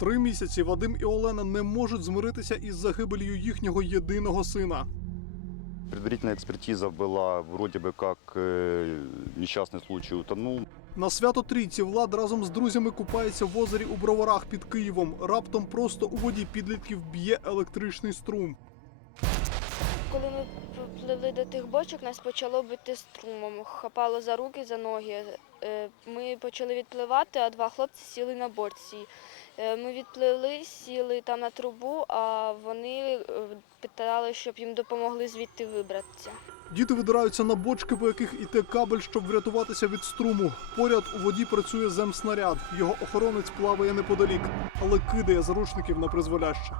Три місяці Вадим і Олена не можуть змиритися із загибелью їхнього єдиного сина. Предварительная экспертиза была вроде бы как э, несчастный случай утонул. На свято трійці Влад разом з друзями купається в озері у Броварах під Києвом. Раптом просто у воді підлітків б'є електричний струм. Коли ми пливли до тих бочок, нас почало бити струмом, хапало за руки, за ноги. Е, Ми почали відпливати, а два хлопці сіли на бочці. Е, Ми відпливли, сіли там на трубу, а вони е, питали, щоб їм допомогли звідти вибратися. Діти видираються на бочки, по яких іде кабель, щоб врятуватися від струму. Поряд у воді працює земснаряд. Його охоронець плаває неподалік, але кидає заручників на призволяще.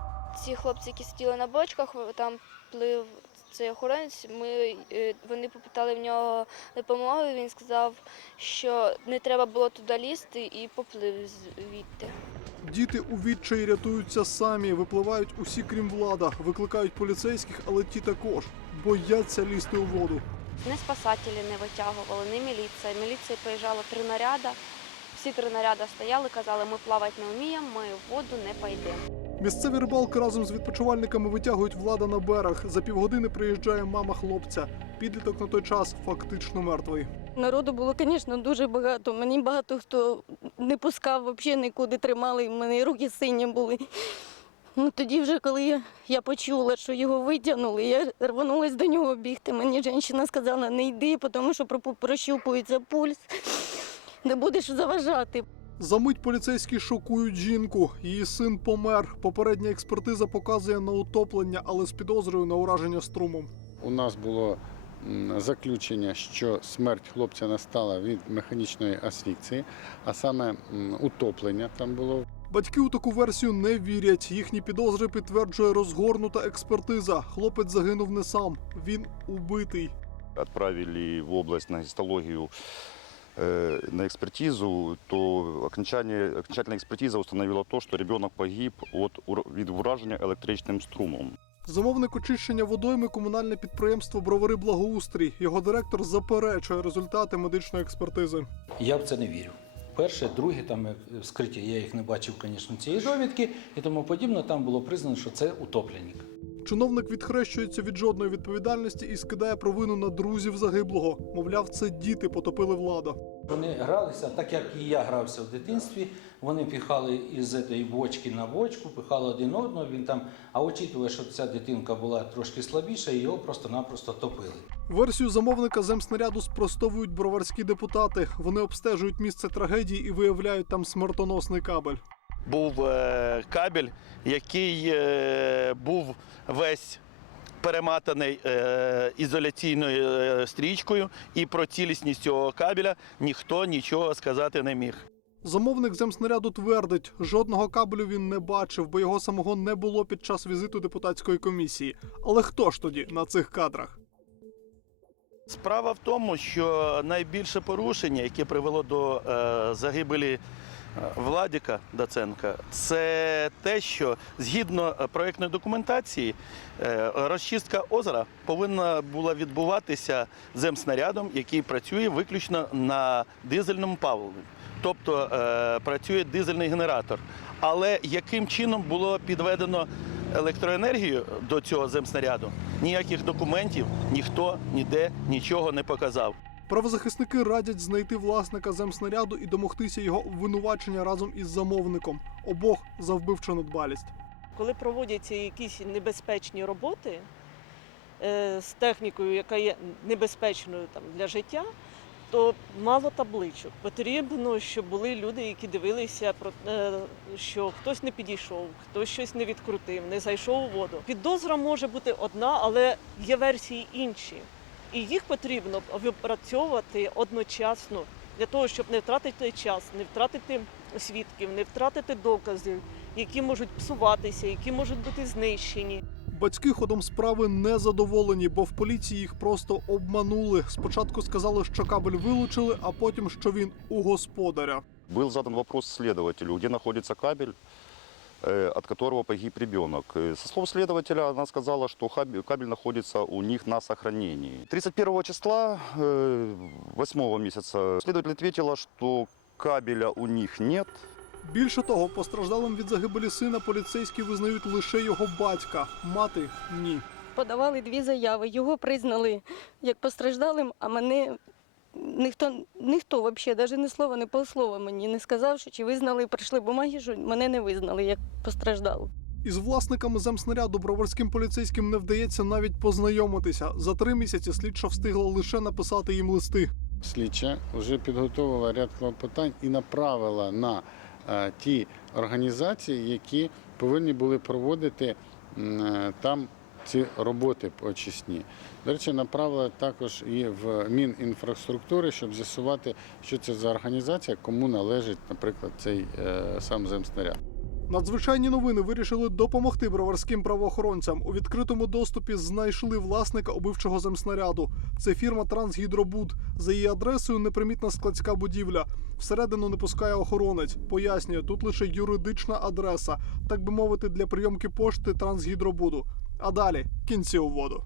Ці хлопці, які сиділи на бочках, там плив цей охоронець. Ми, е, вони попитали в нього допомоги. Він сказав, що не треба було туди лізти і поплив звідти. Діти у відчаї рятуються самі, випливають усі, крім влада, викликають поліцейських, але ті також бояться лізти у воду. Не спасателі не витягували, не міліція. Міліція приїжджала три наряди. Всі три наряди стояли, казали, ми плавати не вміємо, ми в воду не пойдемо. Місцеві рибалки разом з відпочивальниками витягують влада на берег. За півгодини приїжджає мама хлопця. Підліток на той час фактично мертвий. Народу було, звісно, дуже багато. Мені багато хто не пускав взагалі нікуди тримали, в мене руки сині були. Ну, тоді вже, коли я, я почула, що його витягнули, я рванулась до нього бігти. Мені жінка сказала, не йди, тому що прощупується пульс, не будеш заважати. Замить поліцейські шокують жінку. Її син помер. Попередня експертиза показує на утоплення, але з підозрою на ураження струмом. У нас було заключення, що смерть хлопця настала від механічної асфікції, а саме утоплення там було. Батьки у таку версію не вірять. Їхні підозри підтверджує розгорнута експертиза. Хлопець загинув не сам. Він убитий. Отправили в область на гистологию э, на экспертизу, то окончание, окончательная экспертиза установила то, что ребенок погиб от від ураження електричним струмом. Замовник очищення водойми комунальне підприємство Бровари Благоустрій. Його директор заперечує результати медичної експертизи. Я в це не вірю. Перше, друге, там вскриття, я їх не бачив, звісно, цієї довідки і тому подібне. Там було признано, що це утопленник. Чиновник відхрещується від жодної відповідальності і скидає провину на друзів загиблого. Мовляв, це діти потопили влада. Вони гралися, так як і я грався в дитинстві. Вони піхали із цієї бочки на бочку, піхали один одного. Він там, а очікували, що ця дитинка була трошки слабіша, і його просто-напросто топили. Версію замовника земснаряду спростовують броварські депутати. Вони обстежують місце трагедії і виявляють там смертоносний кабель. Був е, кабель, який е, був весь перематаний е, ізоляційною стрічкою, і про цілісність цього кабеля ніхто нічого сказати не міг. Замовник земснаряду твердить, жодного кабелю він не бачив, бо його самого не було під час візиту депутатської комісії. Але хто ж тоді на цих кадрах? Справа в тому, що найбільше порушення, яке привело до загибелі Владіка Даценка, це те, що згідно е, проектної документації е, розчистка озера повинна була відбуватися земснарядом, який працює виключно на дизельному паливі. Тобто е, працює дизельний генератор. Але яким чином було підведено електроенергію до цього земснаряду, ніяких документів ніхто ніде нічого не показав. Правозахисники радять знайти власника земснаряду і домогтися його обвинувачення разом із замовником. Обох за вбивчу недбалість. Коли проводяться якісь небезпечні роботи е, з технікою, яка є небезпечною там, для життя, то мало табличок. Потрібно, щоб були люди, які дивилися, про е, що хтось не підійшов, хтось щось не відкрутив, не зайшов у воду. Підозра може бути одна, але є версії інші. І їх потрібно випрацьовувати одночасно для того, щоб не втратити час, не втратити свідків, не втратити доказів, які можуть псуватися, які можуть бути знищені. Батьки ходом справи не задоволені, бо в поліції їх просто обманули. Спочатку сказали, що кабель вилучили, а потім, що він у господаря. Был задан вопрос следователю, где находится кабель, от которого погиб ребенок. Э, Со слов следователя она сказала, что кабель находится у них на сохранении. 31 числа, 8 месяца, следователь ответила, что кабеля у них нет, Більше того, постраждалим від загибелі сина поліцейські визнають лише його батька, мати ні. Подавали дві заяви. Його признали як постраждалим, а мене ніхто, ніхто взагалі, навіть ні слова, ні полслова мені не сказав, що чи визнали, прийшли бумаги, що мене не визнали як постраждалу. Із власниками земснаряду броварським поліцейським не вдається навіть познайомитися. За три місяці слідча встигла лише написати їм листи. Слідча вже підготувала ряд клопотань і направила на е, ті організації, які повинні були проводити е, там ці роботи очисні. До речі, направила також і в Мінінфраструктури, щоб з'ясувати, що це за організація, кому належить, наприклад, цей е, сам земснаряд. Надзвичайні новини вирішили допомогти броварським правоохоронцям. У відкритому доступі знайшли власника убивчого земснаряду. Це фірма Трансгідробуд. За її адресою непримітна складська будівля. Всередину не пускає охоронець. Пояснює, тут лише юридична адреса, так би мовити, для прийомки пошти Трансгідробуду. А далі кінці у воду.